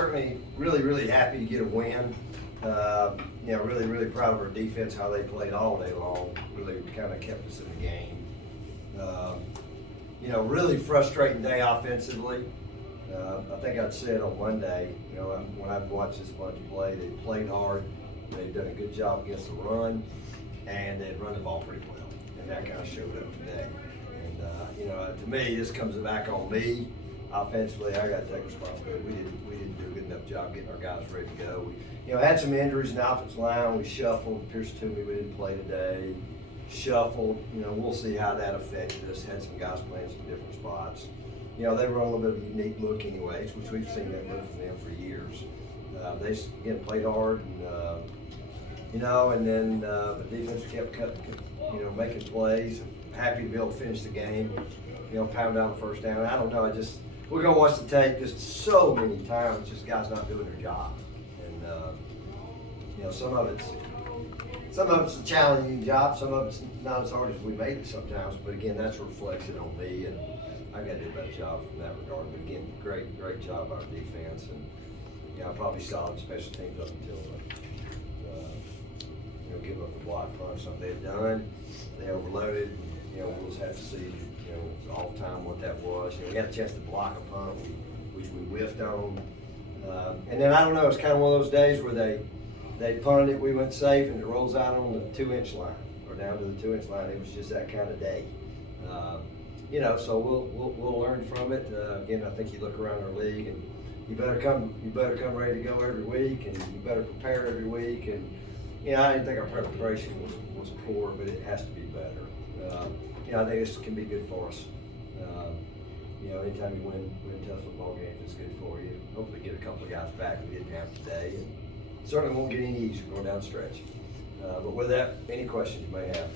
certainly really happy to get a win. Really proud of our defense, how they played all day long. Really kind of kept us in the game. Really frustrating day offensively. I think I'd said on Monday, when I've watched this bunch play, they played hard. They've done a good job against the run, and they'd run the ball pretty well. And that kind of showed up today. And, to me, this comes back on me. Offensively, I got to take responsibility. We didn't do a good enough job getting our guys ready to go. We, had some injuries in the offensive line. We shuffled. Pierce Toomey, we didn't play today. Shuffled. We'll see how that affected us. Had some guys playing some different spots. They run a little bit of a unique look anyways, which we've seen that look from them for years. They, again, played hard, and then the defense kept making plays. Happy to be able to finish the game, pound down the first down. I don't know, we're going to watch the tape just so many times, just guys not doing their job. And, some of it's a challenging job, some of it's not as hard as we made it sometimes, but again, that's reflected on me, and I got to do a better job from that regard. But again, great job by our defense, and probably solid special teams up until give up the block punch, something they've done. They overloaded. We'll just have to see, off time what that was. We had a chance to block a punt, which we whiffed on. And then I don't know, it's kind of one of those days where they punted it, we went safe, and it rolls out on the 2-inch line or down to the 2-inch line. It was just that kind of day. So we'll learn from it. Again, I think you look around our league, and you better come ready to go every week, and you better prepare every week. And I didn't think our preparation was poor, but it has to be better. I think this can be good for us. Anytime you win tough football games, it's good for you. Hopefully get a couple of guys back we didn't have today. And certainly won't get any easier going down the stretch. But with that, any questions you may have?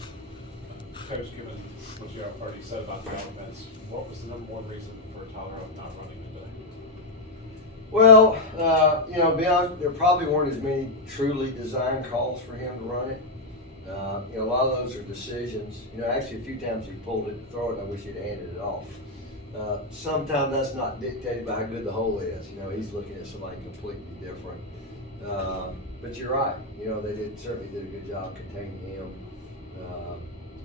Coach, given what you already said about the offense, what was the number one reason for Tyler not running today? Well, to be honest, there probably weren't as many truly designed calls for him to run it. A lot of those are decisions. Actually, a few times he pulled it to throw it, and I wish he'd handed it off. Sometimes that's not dictated by how good the hole is. He's looking at somebody completely different. But you're right. They certainly did a good job containing him.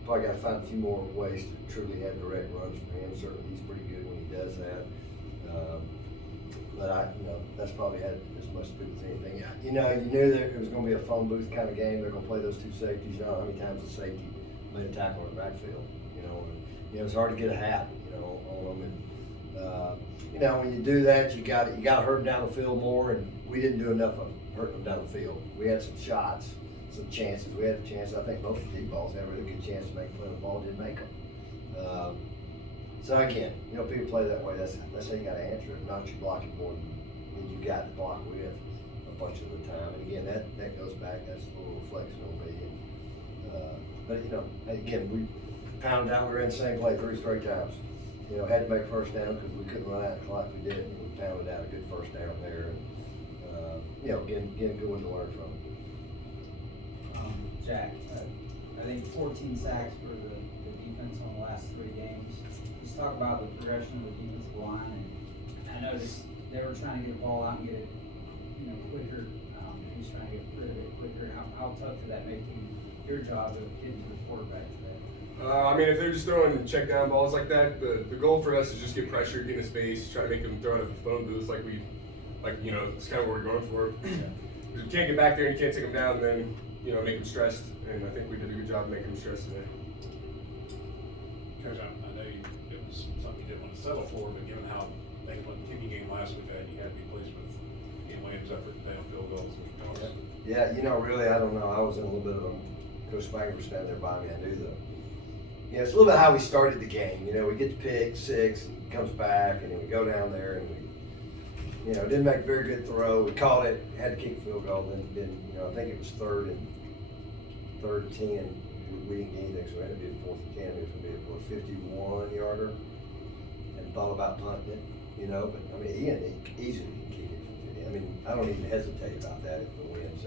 Probably got to find a few more ways to truly have direct runs for him. Certainly, he's pretty good when he does that. But that's probably had as much to do with anything. You knew that it was going to be a phone booth kind of game. They're going to play those two safeties. How many times a safety made a tackle in the backfield? It's hard to get a hat, on them. And when you do that, you got to hurt them down the field more. And we didn't do enough of hurting them down the field. We had some shots, some chances. We had a chance. I think both the deep balls had a really good chance to make a play. The ball didn't make them. So again, people play that way. That's how you got to answer it. Not you blocking more than you got to block with a bunch of the time. And again, that goes back. That's a little reflection on me. But again, we pounded out. We were in the same play 3 straight times. Had to make a first down because we couldn't run out the clock. We did, and we pounded out a good first down there. And again, good one to learn from. Jack, I think 14 sacks for the defense on the last 3 games. Let's talk about the progression of the defensive line. And I noticed they were trying to get the ball out and get it, quicker. He's trying to get rid of it quicker. How tough did that make your job of getting to the quarterback today? If they're just throwing check down balls like that, the goal for us is just get pressure, get in his face, try to make him throw out of the phone booth it's kind of what we're going for. Yeah. If you can't get back there and you can't take him down, then make him stressed, and I think we did a good job of making him stressed today. Coach, I know it was something you didn't want to settle for, but given how things went in the kicking game last week, you had to be pleased with Ian Williams' effort today on field goals. Yeah, really, I don't know. I was in a little bit of a Coach Spanger was standing there by me. I knew it's a little bit how we started the game. We get the pick 6, and he comes back, and then we go down there, and we, didn't make a very good throw. We caught it, had to kick a field goal. Then I think it was third and 10. We didn't get anything, so we had to do it 4th and 10. It was going to be a 51-yarder, and thought about punting it. But Ian easily can kick it from 50. I don't even hesitate about that if it wins.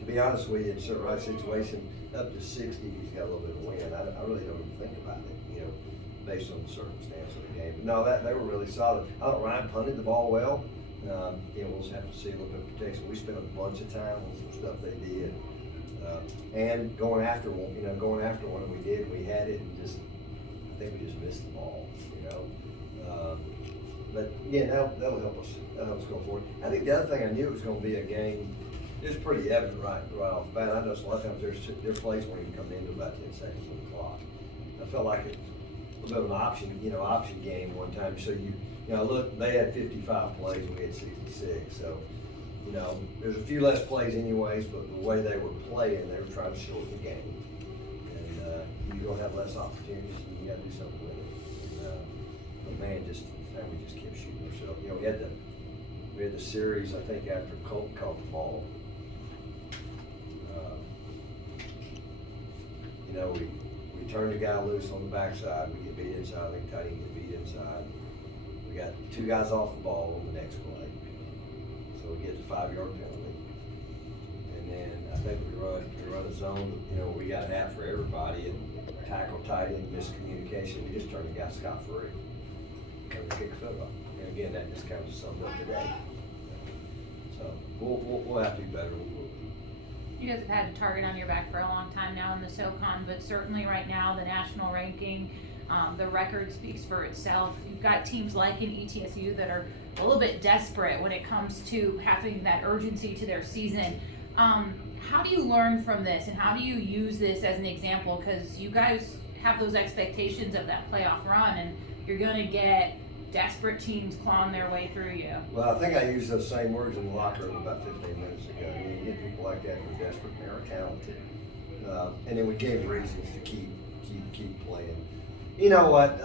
To be honest with you, in the right situation, up to 60, he's got a little bit of win. I really don't even think about it, based on the circumstance of the game. But no, they were really solid. I thought Ryan punted the ball well. We'll just have to see a little bit of protection. We spent a bunch of time on some stuff they did. And going after one, and we had it, and I think we just missed the ball, But again, that'll help us. That'll help us go forward. I think the other thing, I knew it was going to be a game. It was pretty evident right off the bat. I noticed a lot of times their plays weren't even coming into about 10 seconds on the clock. I felt like it was a bit of an option game one time. So look, they had 55 plays, we had 66. So, there's a few less plays anyways, but the way they were playing, they were trying to shorten the game. And you're gonna have less opportunities, and you gotta do something with it. But man, we just kept shooting ourselves. We had the series, I think, after Colt caught the ball. We turned the guy loose on the backside, we get beat inside, I think tight end get beat inside. We got 2 guys off the ball on the next play. So we get the 5-yard penalty. And then I think we run a zone, we got an app for everybody and tackle tight end miscommunication. We just turned the guy scot-free. And we kick a football. And again, that just kind of summed up today. So we'll have to be better. You guys have had a target on your back for a long time now in the SoCon, but certainly right now the national ranking, the record speaks for itself. You've got teams like in ETSU that are a little bit desperate when it comes to having that urgency to their season. How do you learn from this, and how do you use this as an example? Because you guys have those expectations of that playoff run, and you're going to get desperate teams clawing their way through you. Well, I think I used those same words in the locker room about 15 minutes ago. You get people like that who are desperate and they're talented. And then we gave reasons to keep playing. You know what?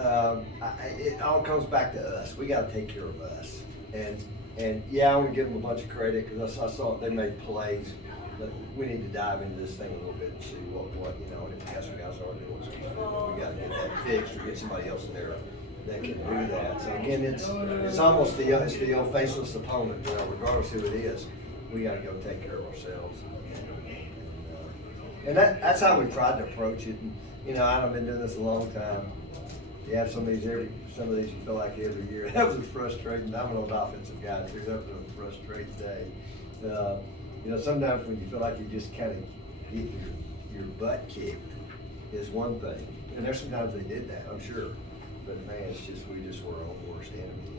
It all comes back to us. We got to take care of us. And yeah, I want to give them a bunch of credit because I saw they made plays. But we need to dive into this thing a little bit and see what and if the guys are doing something, we got to get that fixed or get somebody else in there that can do that. So again, it's almost the old faceless opponent. Regardless who it is, we got to go take care of ourselves. And that's how we've tried to approach it. And, I've been doing this a long time. You have some of these you feel like every year. That was a frustrating. I'm an old offensive guy too. That was a frustrating day. Sometimes when you feel like you just kind of get your butt kicked is one thing. And there's sometimes they did that, I'm sure. But man, we just were our own worst enemy.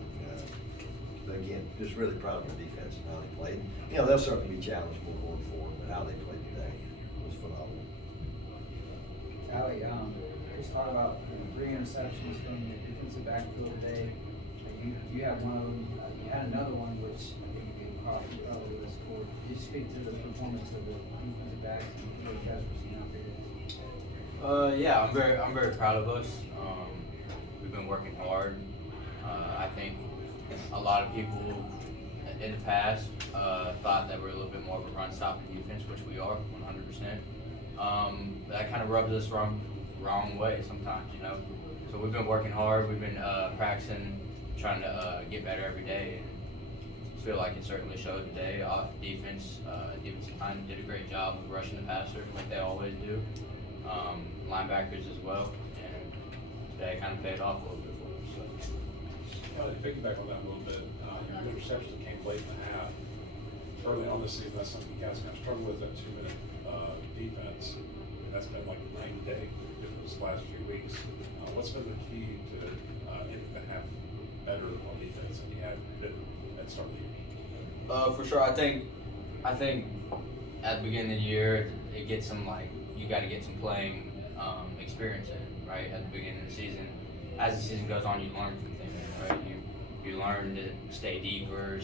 But again, just really proud of the defense and how they played. They'll certainly be challenged more going forward, but how they played today was phenomenal. Tally, just talk about 3 interceptions from the defensive backfield today. You had one of them. You had another one, which I think you caught probably was scored. Could you speak to the performance of the defensive backs and what you guys were seeing out there? Yeah, I'm very proud of us. We've been working hard. I think a lot of people in the past thought that we're a little bit more of a run-stopping defense, which we are 100%. That kind of rubs us wrong way sometimes, So we've been working hard. We've been practicing, trying to get better every day. And I feel like it certainly showed today. Defensive line did a great job of rushing the passer, like they always do. Linebackers as well. Today kind of paid off a little bit for us. To piggyback on that a little bit, your interception came late in the half. Early on this season, that's something you guys kind of struggled with, that 2-minute defense. And that's been like 90 day difference the last few weeks. What's been the key to ending the half better on defense than you had at the start of the year? For sure, I think at the beginning of the year, it gets some you got to get some playing experience in, right? At the beginning of the season, as the season goes on, you learn from things, right? You learn to stay deeper,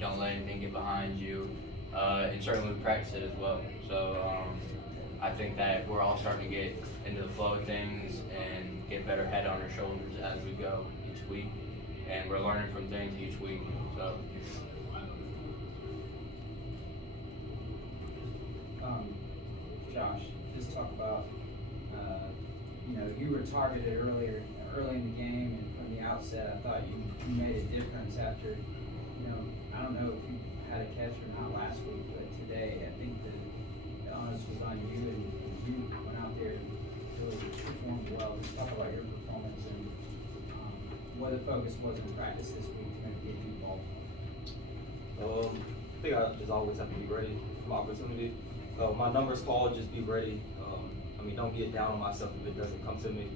don't let anything get behind you, and certainly we practice it as well. So I think that we're all starting to get into the flow of things and get better head on our shoulders as we go each week, and we're learning from things each week. So. Josh, just talk about, you were targeted early in the game, and from the outset, I thought you made a difference after, I don't know if you had a catch or not last week, but today, I think the onus was on you, and you went out there and really performed well. Just talk about your performance and what the focus was in practice this week to maybe get you involved. I think I just always have to be ready for my opportunity. My numbers call, just be ready. I mean, don't get down on myself if it doesn't come to me.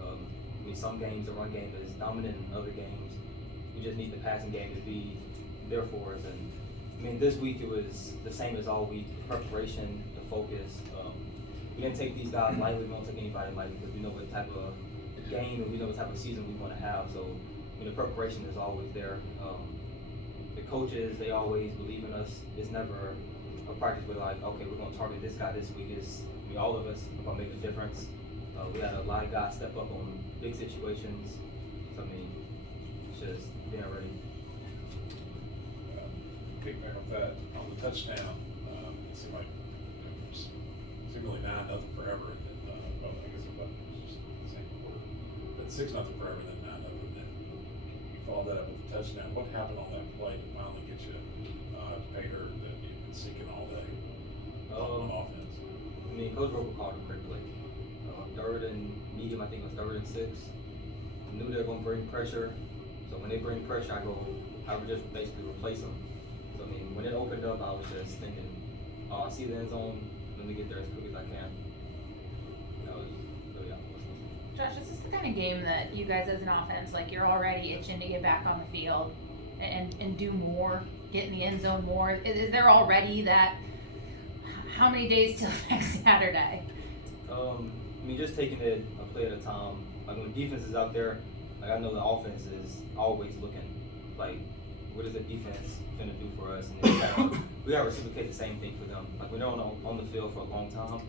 I mean, some games the run game is dominant, in other games we just need the passing game to be there for us. And I mean, this week it was the same as all week. The preparation, the focus. We didn't take these guys lightly. We don't take anybody lightly because we know what type of game and we know what type of season we want to have. So, I mean, the preparation is always there. The coaches, they always believe in us. It's never a practice where like, okay, we're gonna target this guy this week. I mean, all of us are gonna make a difference. We had a lot of guys step up on big situations. So, I mean, it's just being ready. Pick back up that on the touchdown. It seemed like it was seemingly 9-0 forever, and then well, I guess it was just the same quarter, but 6-0 forever, then 9-0, and then you follow that up with the touchdown. What happened on that play to finally get you to pay her that you've been seeking all day on offense? I mean, Coach Roper called a great play. Third and medium, I think it was 3rd and 6. Knew they were gonna bring pressure, so when they bring pressure, I would just basically replace them. So I mean, when it opened up, I was just thinking, oh, I see the end zone, let me get there as quick as I can. That was really optimistic. Josh, this is the kind of game that you guys as an offense, like you're already itching to get back on the field and do more, get in the end zone more. Is there already that, how many days till next Saturday? I mean, just taking it a play at a time. Like when defense is out there, like I know the offense is always looking like, what is the defense finna do for us? And we gotta reciprocate the same thing for them. Like when they're on the field for a long time,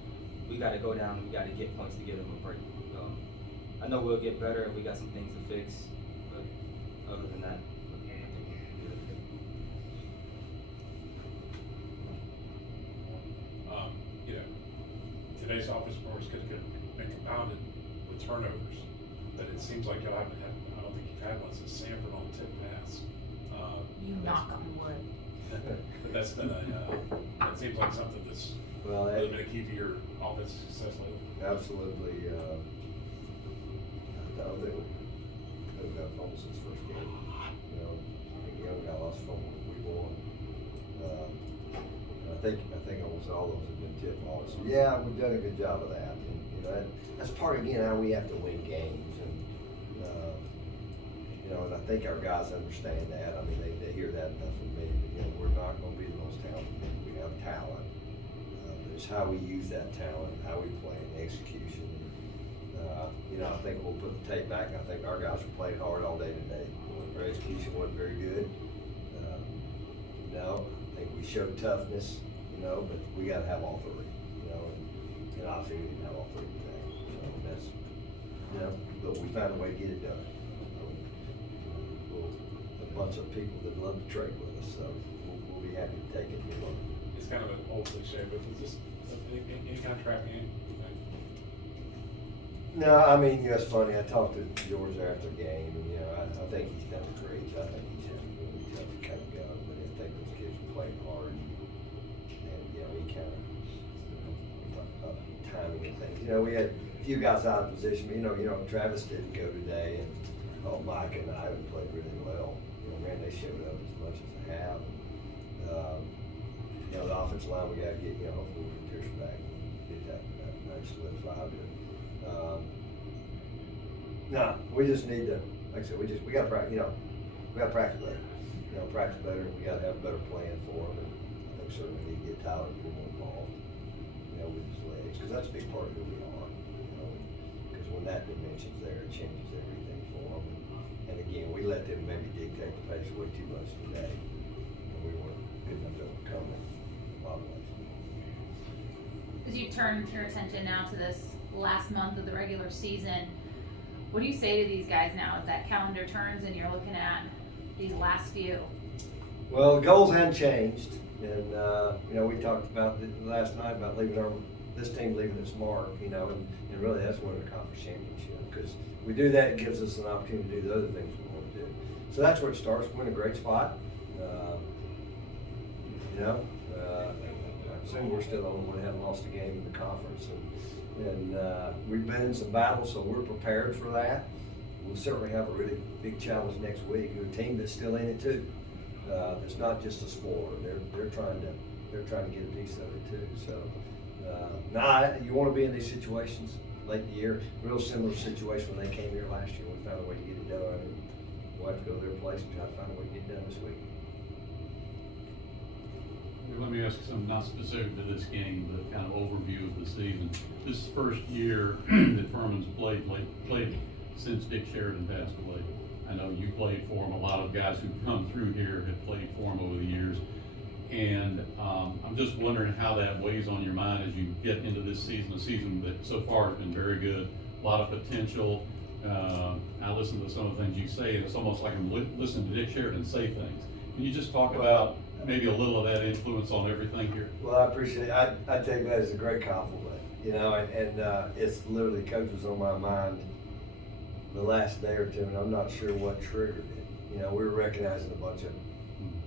we gotta go down and we gotta get points to give them a break. I know we'll get better and we got some things to fix, but other than that, You know, today's offense performance could have been compounded with turnovers, but it seems like y'all haven't had, I don't think you've had one since Sanford on tip pass. You knock on wood. But that's been that seems like something that's really been a key to your offensive success lately. Absolutely. I don't think we've got fumble since first game. You know, the young guy lost fumble, we won. I think almost all those have been tip balls. So yeah, we've done a good job of that. And you know, that's part of again how we have to win games. And you know, and I think our guys understand that. I mean, they hear that enough from me. But, you know, we're not going to be the most talented team. We have talent. But it's how we use that talent, how we play, and execution. You know, I think we'll put the tape back. I think our guys were playing hard all day today. Our execution wasn't very good. No, I think we showed toughness, you know, but we got to have all three, you know, and obviously we didn't have all three today. So that's, you know, but we found a way to get it done. A bunch of people that love to trade with us, so we'll be happy to take it. It's kind of an old cliche, but it's just any kind of trap game. No, I mean, you know, it's funny. I talked to George after the game, and you know, I think he's done great. I think he's had a really tough kind of go, but I think those kids are playing hard, and you know, he kind of, you know, we talked about timing and things. You know, we had a few guys out of position. You know, Travis didn't go today, and Mike and I played really well. You know, man, they showed up as much as they have. You know, the offensive line, we got to get, you know, hopefully we can Pierce back and get that nice solidified. No, we just need to, like I said, we got to practice, you know, we got to practice better. You know, practice better, we got to have a better plan for them. And I think certainly we need to get Tyler a little more involved, you know, with his legs, because that's a big part of who we are, you know, because when that dimension's there, it changes everything for them. And again, we let them maybe dictate the pace way too much today, and we weren't good enough to overcome it a lot of ways. As you turn your attention now to this last month of the regular season, what do you say to these guys now as that calendar turns and you're looking at these last few? Well, the goals hadn't changed, and you know, we talked about last night about this team leaving its mark, you know, and really that's winning a conference championship, because we do that, it gives us an opportunity to do the other things we want to do. So that's where it starts. We're in a great spot. You know, I assume we're still the only one that haven't lost a game in the conference, and we've been in some battles, so we're prepared for that. We'll certainly have a really big challenge next week. A team that's still in it too. It's not just a spoiler. They're trying to get a piece of it too. So, you want to be in these situations late in the year. Real similar situation when they came here last year. We found a way to get it done, and we'll have to go to their place and try to find a way to get it done this week. Let me ask you something not specific to this game, but kind of overview of the season. This is the first year that Furman's played since Dick Sheridan passed away. I know you played for him. A lot of guys who've come through here have played for him over the years. And I'm just wondering how that weighs on your mind as you get into this season, a season that so far has been very good, a lot of potential. I listen to some of the things you say, and it's almost like I'm listening to Dick Sheridan say things. Can you just talk about maybe a little of that influence on everything here? Well, I appreciate it. I take that as a great compliment, and it's literally, Coach was on my mind the last day or two, and I'm not sure what triggered it. We were recognizing a bunch of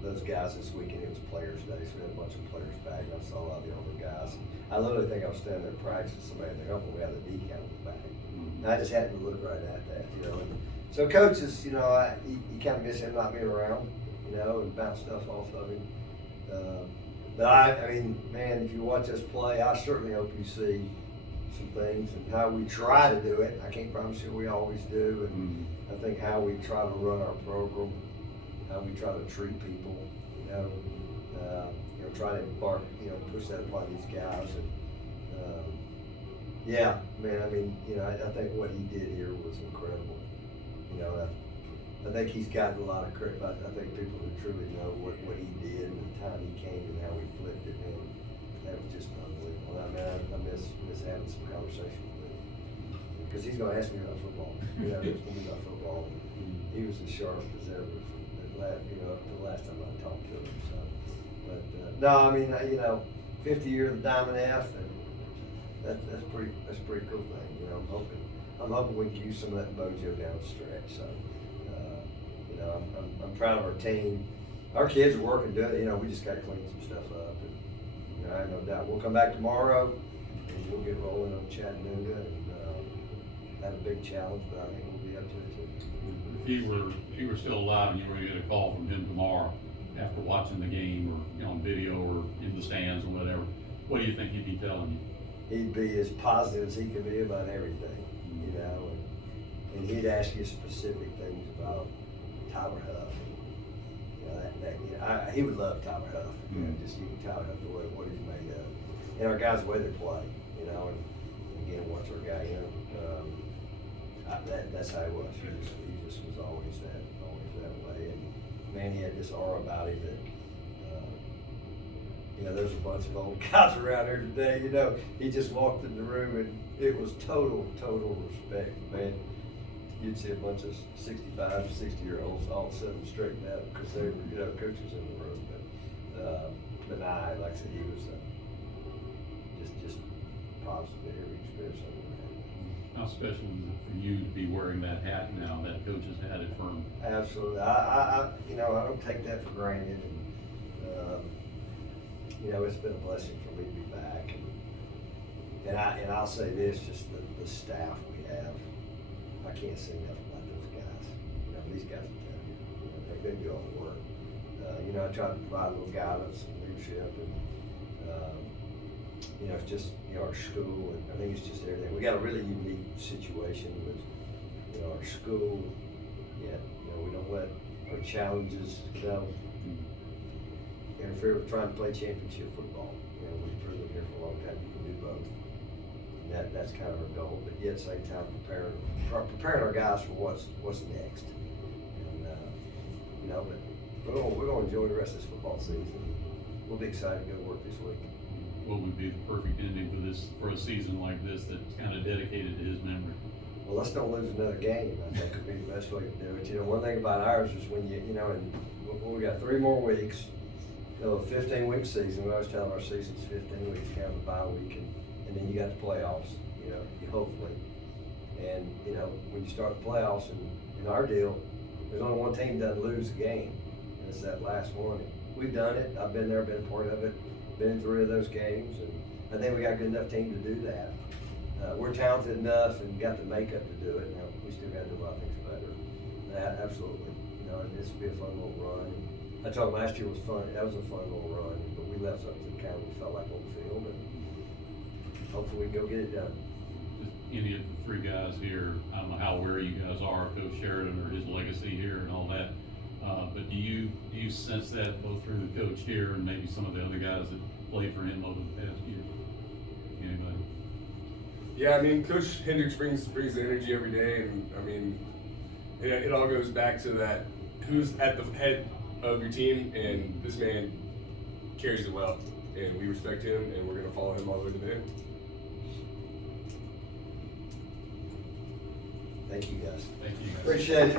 those guys this weekend. It was Players' Day, so we had a bunch of players back, and I saw a lot of the older guys. I literally think I was standing there practicing, somebody had helping me out of the decal in the back. And I just happened to look right at that, And so coaches, you kind of miss him not being around, and bounce stuff off of him. But I mean, man, if you watch us play, I certainly hope you see some things and how we try to do it. I can't promise you we always do, and I think how we try to run our program, how we try to treat people, try to embark, push that upon these guys. And yeah, man, I mean, I think what he did here was incredible. I think he's gotten a lot of credit. I think people who truly know what he did and the time he came and how he flipped it, man, that was just unbelievable. I mean, I miss having some conversation with him because he's going to ask me about football. It's going to be about football. He was as sharp as ever. The last time I talked to him. So, but no, I mean, 50 years of Diamond F, and that's a pretty cool thing. I'm hoping we can use some of that mojo down the stretch. So, I'm proud of our team. Our kids are working good. We just got to clean some stuff up, and I have no doubt we'll come back tomorrow and we'll get rolling on Chattanooga and have a big challenge. But I think we'll be up to it too. If you were still alive and you were going to get a call from him tomorrow after watching the game or on video or in the stands or whatever, what do you think he'd be telling you? He'd be as positive as he could be about everything, and he'd ask you specific things about Tyler Huff. He would love Tyler Huff. Just Tyler Huff, what he's made of, and our guys, the way they play. And again, watch our guy. That's how he was. He just was always that way. And man, he had this aura about him that. There's a bunch of old guys around here today. He just walked in the room and it was total respect, man. You'd see a bunch of 65, 60-year-olds all of a sudden straighten out because they were, coaches in the room. But like I said, he was just positive in every experience I ever had. How special is it for you to be wearing that hat now, that coach's hat at Furman? Absolutely. I don't take that for granted. And, it's been a blessing for me to be back. And I'll say this, just the staff we have. I can't say enough about those guys. These guys will tell you. They do all the work. I try to provide a little guidance and leadership, and it's just our school, and I think it's just everything. We got a really unique situation with our school. We don't let our challenges interfere with trying to play championship football. We've proven here for a long time you can do both. And that's kind of our goal, but yet at the same time preparing our guys for what's next. And but we're going to enjoy the rest of this football season. We'll be excited to go to work this week. What would be the perfect ending for a season like this that's kind of dedicated to his memory? Well, let's don't lose another game. I think would be the best way to do it. One thing about ours is when and we got 3 more weeks. A 15-week season. We always tell our season's 15 weeks, kind of a bye week, and then you got the playoffs. Hopefully, and when you start the playoffs, and in our deal, there's only one team that doesn't lose a game, and it's that last one. And we've done it. I've been there, been a part of it, been in 3 of those games, and I think we got a good enough team to do that. We're talented enough and got the makeup to do it. Now we still got to do a lot of things better. Absolutely. And this will be a fun little run. I told him last year was fun, that was a fun little run, but we left something kind of, we felt like on the field, and hopefully we can go get it done. Just any of the three guys here, I don't know how aware you guys are of Coach Sheridan or his legacy here and all that, but do you sense that both through the coach here and maybe some of the other guys that played for him over the past year? Anybody? Yeah, I mean, Coach Hendricks brings the energy every day, and I mean, it all goes back to that who's at the head of your team, and this man carries it well, and we respect him, and we're gonna follow him all the way to the end. Thank you, guys. Thank you. Appreciate it.